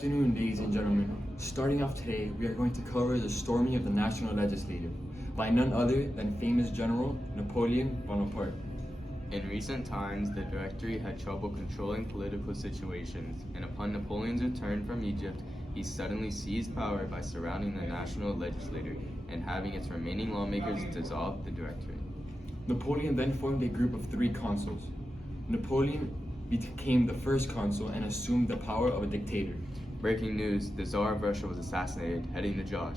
afternoon, ladies and gentlemen. Starting off today, we are going to cover the storming of the National Legislature by none other than famous General Napoleon Bonaparte. In recent times, the Directory had trouble controlling political situations, and upon Napoleon's return from Egypt, he suddenly seized power by surrounding the National Legislature and having its remaining lawmakers dissolve the Directory. Napoleon then formed a group of 3 consuls. Napoleon became the first consul and assumed the power of a dictator. Breaking news, the Tsar of Russia was assassinated, heading to Josh.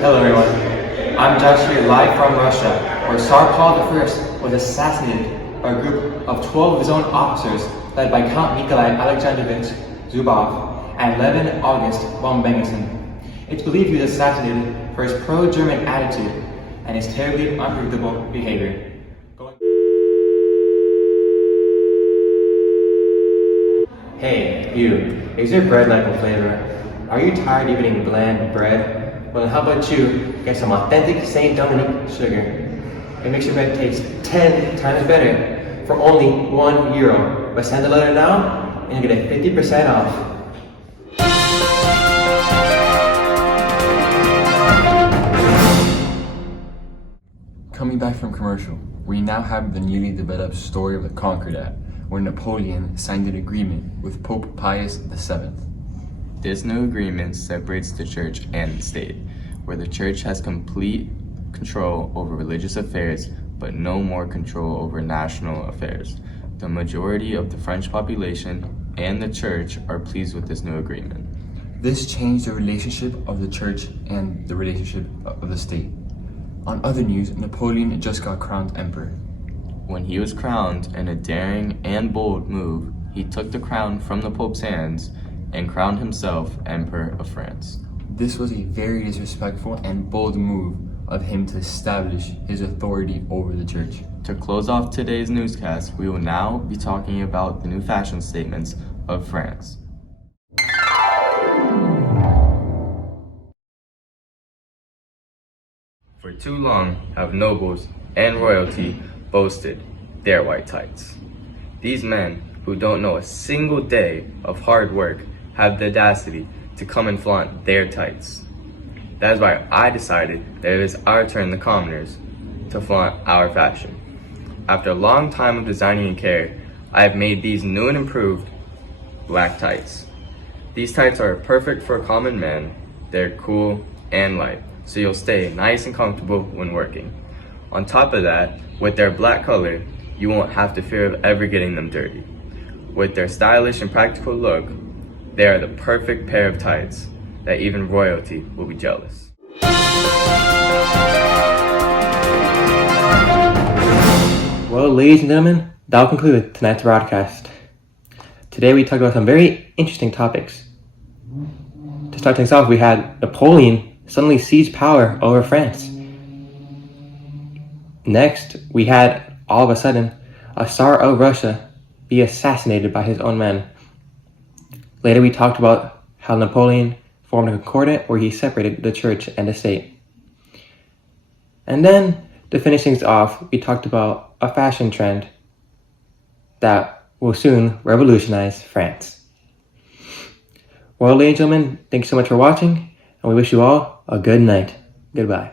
Hello everyone, I'm Josh here live from Russia, where Tsar Paul I was assassinated by a group of 12 of his own officers led by Count Nikolai Alexandrovich Zubov and 11 August von Bengersson. It's believed he was assassinated for his pro-German attitude and his terribly unpredictable behavior. Hey, you, is your bread lacking flavor? Are you tired of eating bland bread? Well, how about you get some authentic St. Dominic sugar? It makes your bread taste 10 times better for only €1. But send a letter now and you get a 50% off. Coming back from commercial, we now have the newly developed story of the Concordat, where Napoleon signed an agreement with Pope Pius VII. This new agreement separates the church and the state, where the church has complete control over religious affairs, but no more control over national affairs. The majority of the French population and the church are pleased with this new agreement. This changed the relationship of the church and the relationship of the state. On other news, Napoleon just got crowned emperor. When he was crowned in a daring and bold move, he took the crown from the Pope's hands and crowned himself Emperor of France. This was a very disrespectful and bold move of him to establish his authority over the church. To close off today's newscast, we will now be talking about the new fashion statements of France. For too long have nobles and royalty boasted their white tights. These men, who don't know a single day of hard work, have the audacity to come and flaunt their tights. That is why I decided that it is our turn, the commoners, to flaunt our fashion. After a long time of designing and care, I have made these new and improved black tights. These tights are perfect for a common man. They're cool and light, so you'll stay nice and comfortable when working. On top of that, with their black color, you won't have to fear of ever getting them dirty. With their stylish and practical look, they are the perfect pair of tights that even royalty will be jealous. Well, ladies and gentlemen, that will conclude tonight's broadcast. Today we talked about some very interesting topics. To start things off, we had Napoleon suddenly seized power over France. Next, we had, all of a sudden, a Tsar of Russia be assassinated by his own men. Later, we talked about how Napoleon formed a concordat where he separated the church and the state. And then, to finish things off, we talked about a fashion trend that will soon revolutionize France. Well, ladies and gentlemen, thank you so much for watching, and we wish you all a good night. Goodbye.